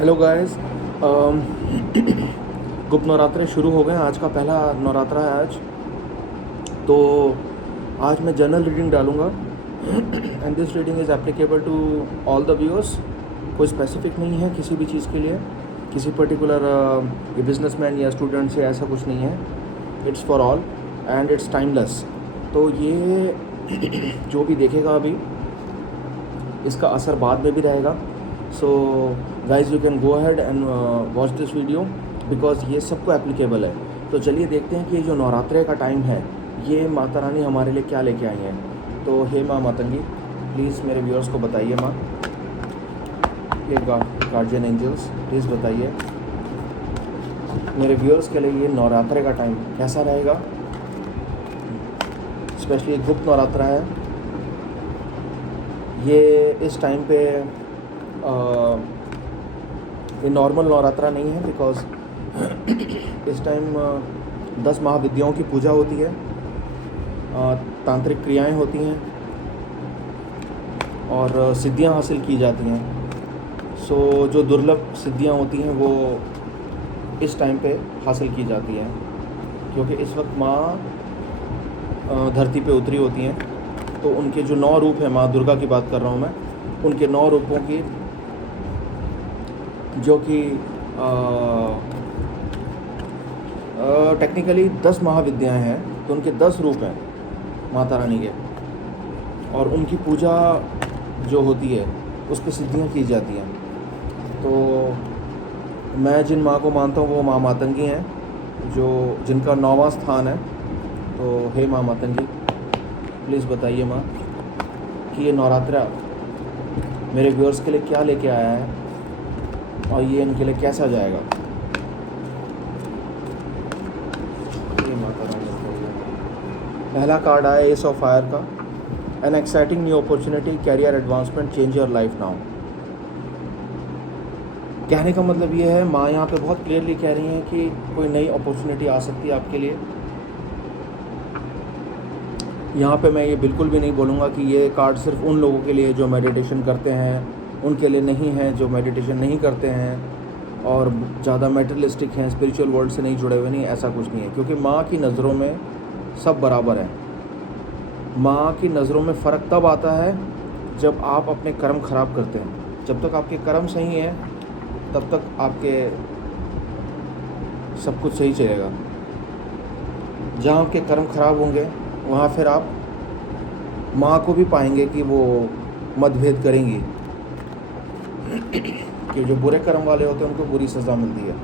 Hello guys. गुप्त नवरात्रे शुरू हो गए हैं। आज का पहला नवरात्रा है आज। तो आज मैं जनरल रीडिंग डालूंगा and this reading is applicable to all the viewers. कोई स्पेसिफिक नहीं है किसी भी चीज़ के लिए, किसी पर्टिकुलर बिजनेसमैन या स्टूडेंट से, ऐसा कुछ नहीं है। It's for all and it's timeless. तो ये जो भी देखेगा अभी, इसका असर बाद में भी रहेगा। So guys, you can go ahead and watch this video because ये सबको एप्लीकेबल है। तो चलिए देखते हैं कि ये जो नवरात्रे का टाइम है, ये माता रानी हमारे लिए क्या लेके आई हैं। तो हे माँ मातंगी, प्लीज़ मेरे व्यूअर्स को बताइए माँ, ये गार्जियन एंजल्स प्लीज़ बताइए मेरे व्यूअर्स के लिए ये नवरात्रे का टाइम कैसा रहेगा। स्पेशली गुप्त नवरात्रा है ये। इस टाइम पे ये नॉर्मल नवरात्रा नहीं है बिकॉज इस टाइम 10 महाविद्याओं की पूजा होती है, तांत्रिक क्रियाएं होती हैं और सिद्धियां हासिल की जाती हैं। सो जो दुर्लभ सिद्धियां होती हैं वो इस टाइम पे हासिल की जाती हैं, क्योंकि इस वक्त माँ धरती पे उतरी होती हैं। तो उनके जो 9 रूप हैं, माँ दुर्गा की बात कर रहा हूँ मैं, उनके 9 रूपों की, जो कि टेक्निकली 10 महाविद्याएं हैं, तो उनके 10 रूप हैं माता रानी के, और उनकी पूजा जो होती है उस पर सिद्धियाँ की जाती हैं। तो मैं जिन माँ को मानता हूँ वो माँ मातंगी हैं, जिनका 9वां स्थान है। तो हे माँ मातंगी, प्लीज़ बताइए माँ कि ये नवरात्रा मेरे व्यूअर्स के लिए क्या लेके आया है और ये इनके लिए कैसा जाएगा। ये माता रानी बताइए। पहला कार्ड आया एस ऑफ फायर का, an exciting new opportunity, career advancement, change your life now. कहने का मतलब ये है, माँ यहाँ पे बहुत क्लियरली कह रही हैं कि कोई नई अपॉर्चुनिटी आ सकती है आपके लिए। यहाँ पे मैं ये बिल्कुल भी नहीं बोलूँगा कि ये कार्ड सिर्फ उन लोगों के लिए जो मेडिटेशन करते हैं, उनके लिए नहीं है जो मेडिटेशन नहीं करते हैं और ज़्यादा मेटेरियलिस्टिक हैं, स्पिरिचुअल वर्ल्ड से नहीं जुड़े हुए, नहीं, ऐसा कुछ नहीं है। क्योंकि माँ की नज़रों में सब बराबर है। माँ की नज़रों में फ़र्क तब आता है जब आप अपने कर्म ख़राब करते हैं। जब तक आपके कर्म सही हैं तब तक आपके सब कुछ सही चलेगा। जहाँ आपके कर्म ख़राब होंगे वहाँ फिर आप माँ को भी पाएंगे कि वो मतभेद करेंगी कि जो बुरे कर्म वाले होते हैं उनको बुरी सज़ा मिलती है।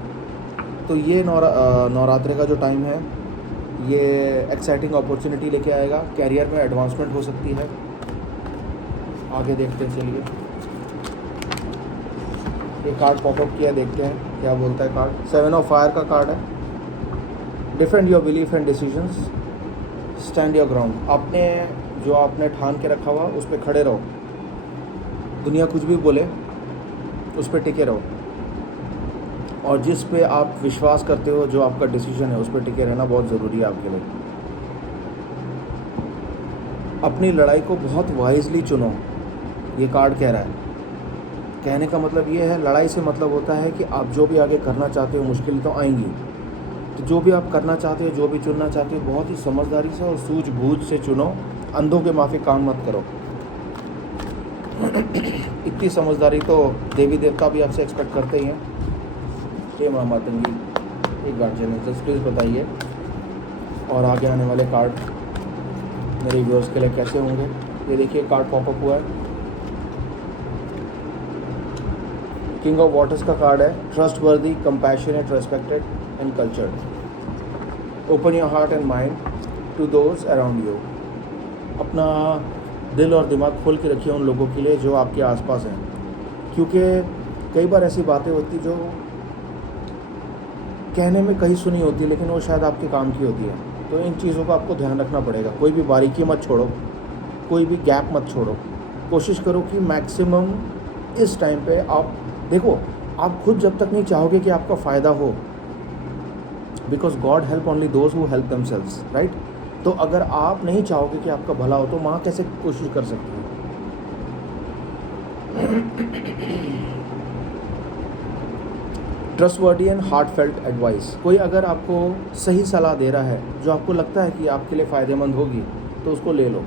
तो ये नवरात्रि का जो टाइम है ये एक्साइटिंग अपॉर्चुनिटी लेके आएगा, कैरियर में एडवांसमेंट हो सकती है। आगे देखते हैं, चलिए ये कार्ड पॉपअप किया, देखते हैं क्या बोलता है कार्ड। 7 ऑफ फायर का कार्ड है। Defend your belief and decisions, stand your ground. आपने जो आपने ठान के रखा हुआ उस पर खड़े रहो। दुनिया कुछ भी बोले उस पर टिके रहो, और जिस पे आप विश्वास करते हो, जो आपका डिसीजन है, उस पर टिके रहना बहुत ज़रूरी है आपके लिए। अपनी लड़ाई को बहुत वाइजली चुनो, ये कार्ड कह रहा है। कहने का मतलब ये है, लड़ाई से मतलब होता है कि आप जो भी आगे करना चाहते हो, मुश्किल तो आएंगी, तो जो भी आप करना चाहते हो, जो भी चुनना चाहते हो, बहुत ही समझदारी से और सूझबूझ से चुनो। अंधों के माफिक काम मत करो। इतनी समझदारी तो देवी देवता भी आपसे एक्सपेक्ट करते ही हैं। ये माँ मातंगी, एक गार्जियन एंजल्स प्लीज़ बताइए और आगे आने वाले कार्ड मेरे व्यूअर्स के लिए कैसे होंगे। ये देखिए कार्ड पॉपअप हुआ है, किंग ऑफ वाटर्स का कार्ड है। Trustworthy, compassionate, respected and cultured. Open your heart and mind to those around you. अपना दिल और दिमाग खोल के रखिए उन लोगों के लिए जो आपके आसपास हैं, क्योंकि कई बार ऐसी बातें होती जो कहने में कहीं सुनी होती है लेकिन वो शायद आपके काम की होती है। तो इन चीज़ों का आपको ध्यान रखना पड़ेगा। कोई भी बारीकी मत छोड़ो, कोई भी गैप मत छोड़ो। कोशिश करो कि मैक्सिमम इस टाइम पे आप देखो, आप खुद जब तक नहीं चाहोगे कि आपका फ़ायदा हो, because God help only those who help themselves, right. तो अगर आप नहीं चाहोगे कि आपका भला हो तो माँ कैसे कोशिश कर सकती है। ट्रस्टवर्दी एंड हार्टफेल्ट एडवाइस, कोई अगर आपको सही सलाह दे रहा है जो आपको लगता है कि आपके लिए फ़ायदेमंद होगी तो उसको ले लो।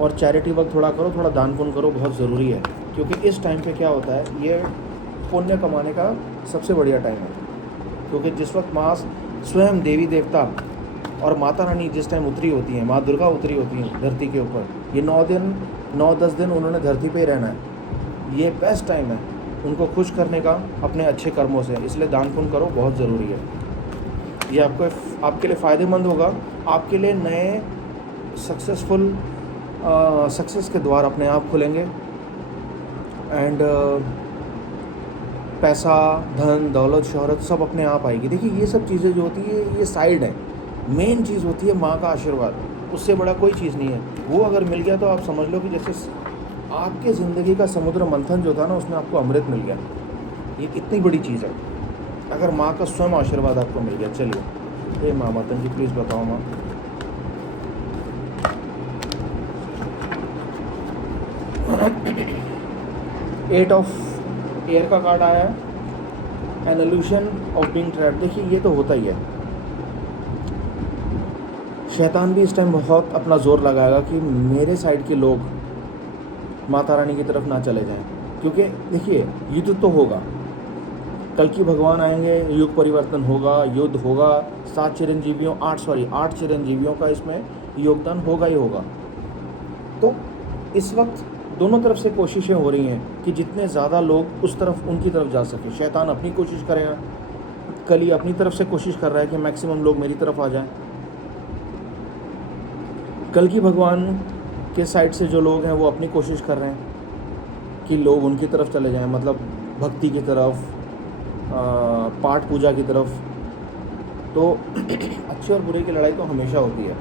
और चैरिटी वर्क थोड़ा करो, थोड़ा दान पुण्य करो, बहुत ज़रूरी है, क्योंकि इस टाइम पे क्या होता है, ये पुण्य कमाने का सबसे बढ़िया टाइम है। क्योंकि जिस वक्त माँ स्वयं देवी देवता और माता रानी जिस टाइम उतरी होती हैं, माँ दुर्गा उतरी होती हैं धरती के ऊपर, ये 9-10 दिन उन्होंने धरती पे ही रहना है। ये बेस्ट टाइम है उनको खुश करने का अपने अच्छे कर्मों से, इसलिए दान पुण्य करो, बहुत ज़रूरी है। ये आपके लिए फ़ायदेमंद होगा, आपके लिए नए सक्सेस के द्वार अपने आप खुलेंगे। एंड पैसा, धन, दौलत, शोहरत सब अपने आप आएगी। देखिए ये सब चीज़ें जो होती है ये साइड है, मेन चीज़ होती है माँ का आशीर्वाद, उससे बड़ा कोई चीज़ नहीं है। वो अगर मिल गया तो आप समझ लो कि जैसे आपके ज़िंदगी का समुद्र मंथन जो था ना, उसमें आपको अमृत मिल गया। ये इतनी बड़ी चीज़ है अगर माँ का स्वयं आशीर्वाद आपको मिल गया। चलिए, ये माँ मतन जी प्लीज़ बताओ माँ। एट ऑफ एयर का कार्ड आया है, an illusion of being trapped. देखिए ये तो होता ही है, शैतान भी इस टाइम बहुत अपना जोर लगाएगा कि मेरे साइड के लोग माता रानी की तरफ ना चले जाएं, क्योंकि देखिए युद्ध तो होगा, कल की भगवान आएंगे, युग परिवर्तन होगा, युद्ध होगा, 8 चिरंजीवियों का इसमें योगदान होगा ही होगा। तो इस वक्त दोनों तरफ से कोशिशें हो रही हैं कि जितने ज़्यादा लोग उस तरफ उनकी तरफ जा सके। शैतान अपनी कोशिश करेगा, कली अपनी तरफ से कोशिश कर रहा है कि मैक्सिमम लोग मेरी तरफ आ जाएं। कल की भगवान के साइड से जो लोग हैं वो अपनी कोशिश कर रहे हैं कि लोग उनकी तरफ चले जाएं, मतलब भक्ति की तरफ, पाठ पूजा की तरफ। तो अच्छे और बुरे की लड़ाई तो हमेशा होती है,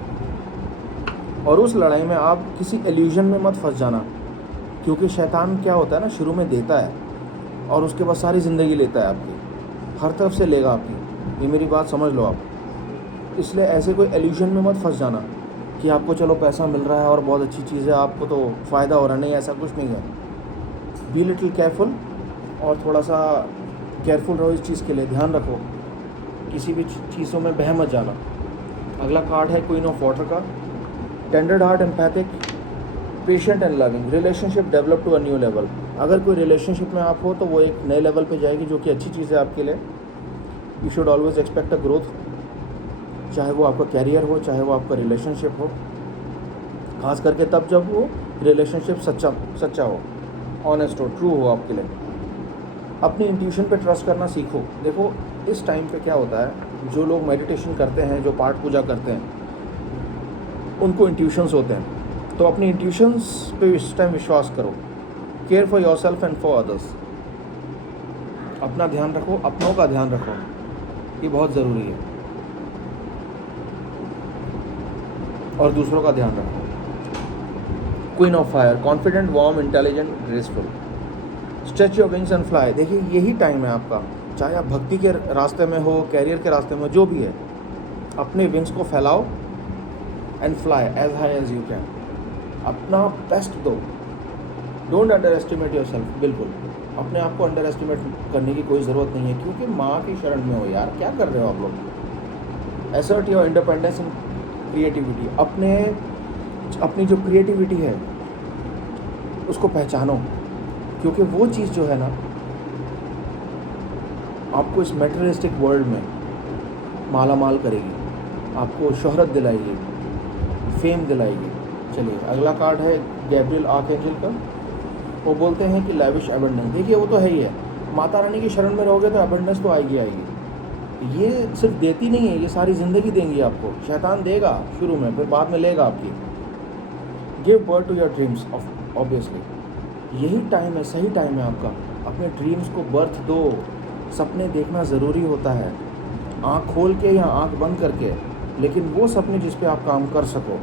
और उस लड़ाई में आप किसी इल्यूजन में मत फंस जाना, क्योंकि शैतान क्या होता है ना, शुरू में देता है और उसके बाद सारी ज़िंदगी लेता है आपकी, हर तरफ से लेगा आपकी। ये मेरी बात समझ लो आप। इसलिए ऐसे कोई इल्यूजन में मत फंस जाना कि आपको चलो पैसा मिल रहा है और बहुत अच्छी चीज़ है, आपको तो फ़ायदा हो रहा, नहीं, ऐसा कुछ नहीं है। बी लिटिल केयरफुल, और थोड़ा सा केयरफुल रहो इस चीज़ के लिए, ध्यान रखो, किसी भी चीज़ों में बह मत जाना। अगला कार्ड है क्वीन ऑफ वाटर का, tender heart, empathic, patient and loving, relationship develop to a new level. अगर कोई रिलेशनशिप में आप हो तो वो एक नए लेवल पे जाएगी, जो कि अच्छी चीज़ है आपके लिए। You should always expect a growth, चाहे वो आपका कैरियर हो, चाहे वो आपका रिलेशनशिप हो, खास करके तब जब वो रिलेशनशिप सच्चा हो, ऑनेस्ट हो, ट्रू हो आपके लिए। अपनी इंट्यूशन पे ट्रस्ट करना सीखो। देखो इस टाइम पे क्या होता है, जो लोग मेडिटेशन करते हैं, जो पाठ पूजा करते हैं, उनको इंट्यूशंस होते हैं, तो अपनी इंट्यूशंस पे इस टाइम विश्वास करो। Care for your self and for others, अपना ध्यान रखो, अपनों का ध्यान रखो, ये बहुत ज़रूरी है, और दूसरों का ध्यान रखो। Queen of fire, confident, warm, intelligent, graceful, stretch your wings and fly. देखिए यही टाइम है आपका, चाहे आप भक्ति के रास्ते में हो, कैरियर के रास्ते में, जो भी है, अपने विंग्स को फैलाओ and fly as high as you can. अपना बेस्ट दो, don't underestimate yourself. बिल्कुल अपने आप को अंडर एस्टिमेट करने की कोई ज़रूरत नहीं है, क्योंकि माँ की शरण में हो यार, क्या कर रहे हो आप लोग। एसर्ट योर इंडिपेंडेंस एंड क्रिएटिविटी, अपनी जो क्रिएटिविटी है उसको पहचानो, क्योंकि वो चीज़ जो है ना, आपको इस मेटेरियलिस्टिक वर्ल्ड में माला माल करेगी, आपको शोहरत दिलाएगी, फेम दिलाएगी। चलिए अगला कार्ड है गैब्रियल आर्कएंजल का, वो बोलते हैं कि लैविश एबंडेंस। देखिए वो तो है ही है, माता रानी की शरण में रहोगे तो एबंडेंस तो आएगी आएगी। ये सिर्फ देती नहीं है, ये सारी ज़िंदगी देंगी आपको। शैतान देगा शुरू में, फिर बाद में लेगा आपकी। Give birth to your dreams, obviously यही टाइम है, सही टाइम है आपका। अपने ड्रीम्स को बर्थ दो, सपने देखना ज़रूरी होता है, आँख खोल के या आँख बंद करके, लेकिन वो सपने जिस पे आप काम कर सको।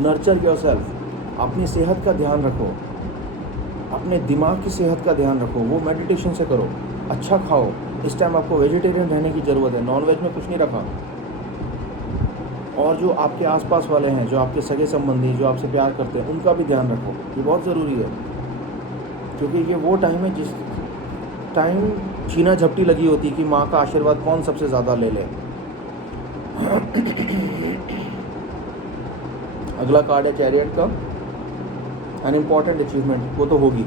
नर्चर योरसेल्फ, अपनी सेहत का ध्यान रखो, अपने दिमाग की सेहत का ध्यान रखो, वो मेडिटेशन से करो, अच्छा खाओ। इस टाइम आपको वेजिटेरियन रहने की ज़रूरत है, नॉनवेज में कुछ नहीं रखा। और जो आपके आसपास वाले हैं, जो आपके सगे संबंधी, जो आपसे प्यार करते हैं, उनका भी ध्यान रखो, ये बहुत ज़रूरी है, क्योंकि ये वो टाइम है जिस टाइम छीना झपटी लगी होती कि माँ का आशीर्वाद कौन सबसे ज़्यादा ले ले। अगला कार्ड है चैरियट का। एन इम्पॉर्टेंट अचीवमेंट, वो तो होगी।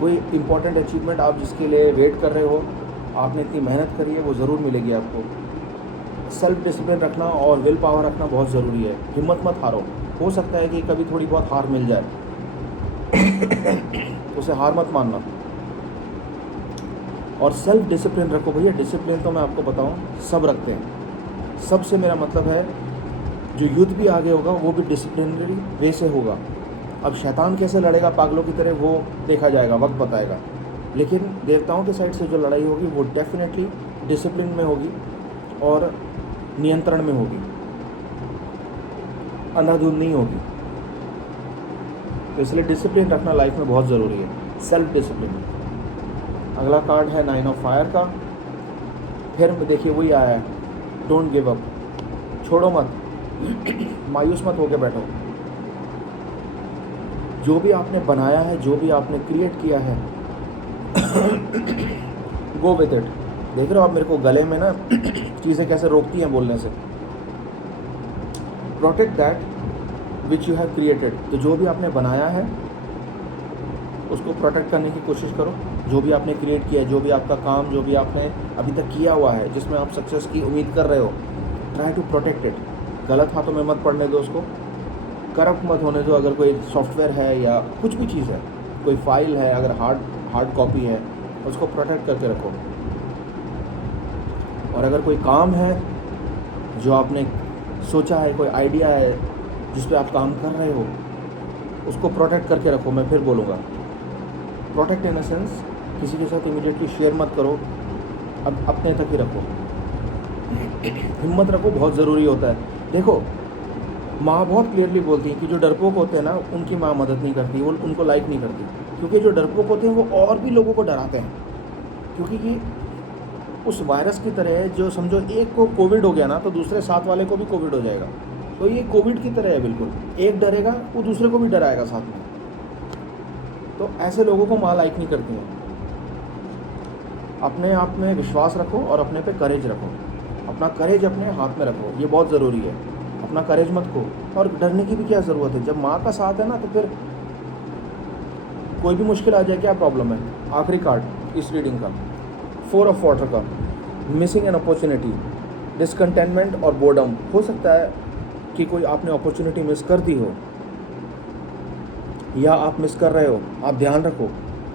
कोई इम्पॉर्टेंट अचीवमेंट आप जिसके लिए वेट कर रहे हो, आपने इतनी मेहनत करी है, वो ज़रूर मिलेगी आपको। सेल्फ डिसिप्लिन रखना और विल पावर रखना बहुत ज़रूरी है। हिम्मत मत हारो। हो सकता है कि कभी थोड़ी बहुत हार मिल जाए, उसे हार मत मानना। और सेल्फ डिसिप्लिन रखो भैया। डिसिप्लिन तो मैं आपको बताऊं सब रखते हैं। सबसे मेरा मतलब है जो युद्ध भी आगे होगा वो भी डिसिप्लिनरी वे से होगा। अब शैतान कैसे लड़ेगा पागलों की तरह, वो देखा जाएगा, वक्त बताएगा। लेकिन देवताओं के साइड से जो लड़ाई होगी वो डेफिनेटली डिसिप्लिन में होगी और नियंत्रण में होगी, अंधाधुंध नहीं होगी। तो इसलिए डिसिप्लिन रखना लाइफ में बहुत ज़रूरी है, सेल्फ डिसिप्लिन। अगला कार्ड है 9 ऑफ फायर का। फिर देखिए वही आया है, डोंट गिव अप। छोड़ो मत, मायूस मत होकर बैठो। जो भी आपने बनाया है, जो भी आपने क्रिएट किया है, गो विद इट। देख रहे हो आप मेरे को गले में ना चीज़ें कैसे रोकती हैं बोलने से। Protect that which you have created. तो जो भी आपने बनाया है उसको प्रोटेक्ट करने की कोशिश करो। जो भी आपने क्रिएट किया है, जो भी आपका काम, जो भी आपने अभी तक किया हुआ है, जिसमें आप सक्सेस की उम्मीद कर रहे हो, ट्राई टू प्रोटेक्ट इट। गलत हाथों में मत पड़ने दो उसको, करप्ट मत होने दो। अगर कोई सॉफ्टवेयर है या कुछ भी चीज़ है, कोई फाइल है, अगर हार्ड कॉपी है, उसको प्रोटेक्ट करके रखो। और अगर कोई काम है जो आपने सोचा है, कोई आइडिया है जिस पे आप काम कर रहे हो, उसको प्रोटेक्ट करके रखो। मैं फिर बोलूँगा, प्रोटेक्ट इन अ सेंस किसी के साथ इमीडिएटली शेयर मत करो, अब अपने तक ही रखो। हिम्मत रखो, बहुत ज़रूरी होता है। देखो, माँ बहुत क्लियरली बोलती है कि जो डरपोक होते हैं ना, उनकी माँ मदद नहीं करती, वो उनको लाइक नहीं करती। क्योंकि जो डरपोक होते हैं वो और भी लोगों को डराते हैं। क्योंकि ये उस वायरस की तरह है, जो समझो एक को कोविड हो गया ना तो दूसरे साथ वाले को भी कोविड हो जाएगा। तो ये कोविड की तरह है बिल्कुल। एक डरेगा वो दूसरे को भी डराएगा साथ में। तो ऐसे लोगों को माँ लाइक नहीं करती हैं। अपने आप में विश्वास रखो और अपने पे करेज रखो। अपना करेज अपने हाथ में रखो, ये बहुत ज़रूरी है। अपना करेज मत खो। और डरने की भी क्या ज़रूरत है, जब माँ का साथ है ना तो फिर कोई भी मुश्किल आ जाए, क्या प्रॉब्लम है। आखिरी कार्ड इस रीडिंग का, 4 ऑफ वाटर का, मिसिंग एन अपॉर्चुनिटी, डिसकंटेनमेंट और बोर्डम। हो सकता है कि कोई आपने अपॉर्चुनिटी मिस कर दी हो या आप मिस कर रहे हो। आप ध्यान रखो,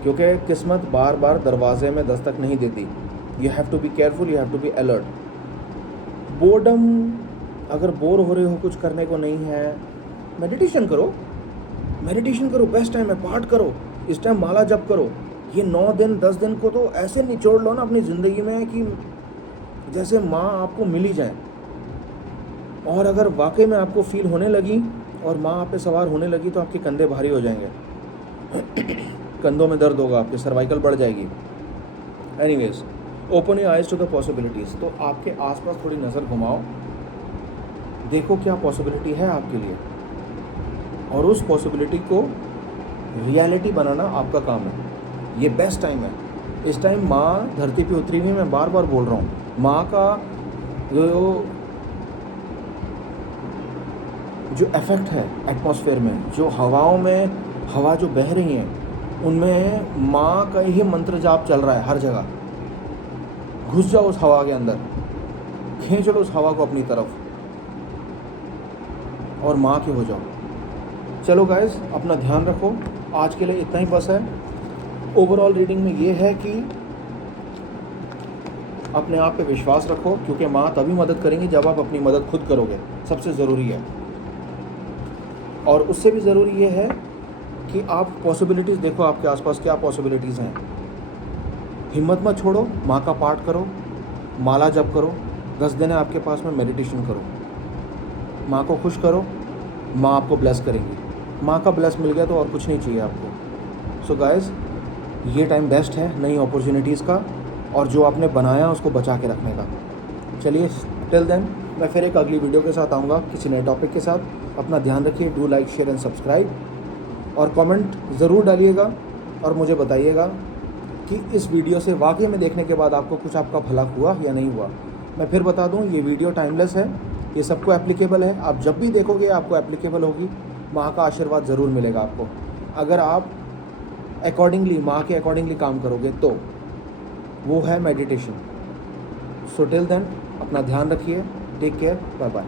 क्योंकि किस्मत बार बार दरवाजे में दस्तक नहीं देती। You have to be careful, you have to be alert. Boredom, अगर बोर हो रहे हो, कुछ करने को नहीं है, मेडिटेशन करो। मेडिटेशन करो, बेस्ट टाइम है। पाठ करो, इस टाइम माला जप करो। ये 9 दिन 10 दिन को तो ऐसे निचोड़ लो ना अपनी ज़िंदगी में कि जैसे माँ आपको मिल ही जाए। और अगर वाकई में आपको फील होने लगी और माँ आप पे सवार होने लगी तो आपके कंधे भारी हो जाएंगे। कंधों में दर्द होगा, आपकी सर्वाइकल बढ़ जाएगी। Anyways, open your eyes to the possibilities. तो आपके आसपास थोड़ी नज़र घुमाओ, देखो क्या पॉसिबिलिटी है आपके लिए, और उस पॉसिबिलिटी को रियलिटी बनाना आपका काम है। ये बेस्ट टाइम है। इस टाइम माँ धरती पे उतरी हुई, मैं बार बार बोल रहा हूँ। माँ का जो इफ़ेक्ट है एटमॉस्फेयर में, जो हवाओं में, हवा जो बह रही हैं उनमें माँ का ही मंत्र जाप चल रहा है हर जगह। घुस जाओ उस हवा के अंदर, खींच लो उस हवा को अपनी तरफ और माँ के हो जाओ। चलो गाइस, अपना ध्यान रखो। आज के लिए इतना ही बस है। ओवरऑल रीडिंग में ये है कि अपने आप पे विश्वास रखो, क्योंकि माँ तभी मदद करेंगी जब आप अपनी मदद खुद करोगे। सबसे ज़रूरी है। और उससे भी ज़रूरी ये है कि आप पॉसिबिलिटीज़ देखो आपके आसपास क्या पॉसिबिलिटीज़ हैं। हिम्मत मत छोड़ो, माँ का पाठ करो, माला जप करो, 10 दिन है आपके पास में, मेडिटेशन करो, माँ को खुश करो, माँ आपको ब्लेस करेगी। माँ का ब्लेस मिल गया तो और कुछ नहीं चाहिए आपको। सो गाइस, ये टाइम बेस्ट है नई अपॉर्चुनिटीज़ का, और जो आपने बनाया उसको बचा के रखने का। चलिए, टिल देन मैं फिर एक अगली वीडियो के साथ आऊँगा किसी नए टॉपिक के साथ। अपना ध्यान रखिए। Do like, share and subscribe, और कमेंट ज़रूर डालिएगा और मुझे बताइएगा कि इस वीडियो से वाकई में देखने के बाद आपको कुछ आपका भला हुआ या नहीं हुआ। मैं फिर बता दूं, ये वीडियो टाइमलेस है, ये सबको एप्लीकेबल है। आप जब भी देखोगे आपको एप्लीकेबल होगी, माँ का आशीर्वाद ज़रूर मिलेगा आपको। अगर आप अकॉर्डिंगली, माँ के अकॉर्डिंगली काम करोगे तो वो है मेडिटेशन। सो टिल देन अपना ध्यान रखिए। Take care, bye bye.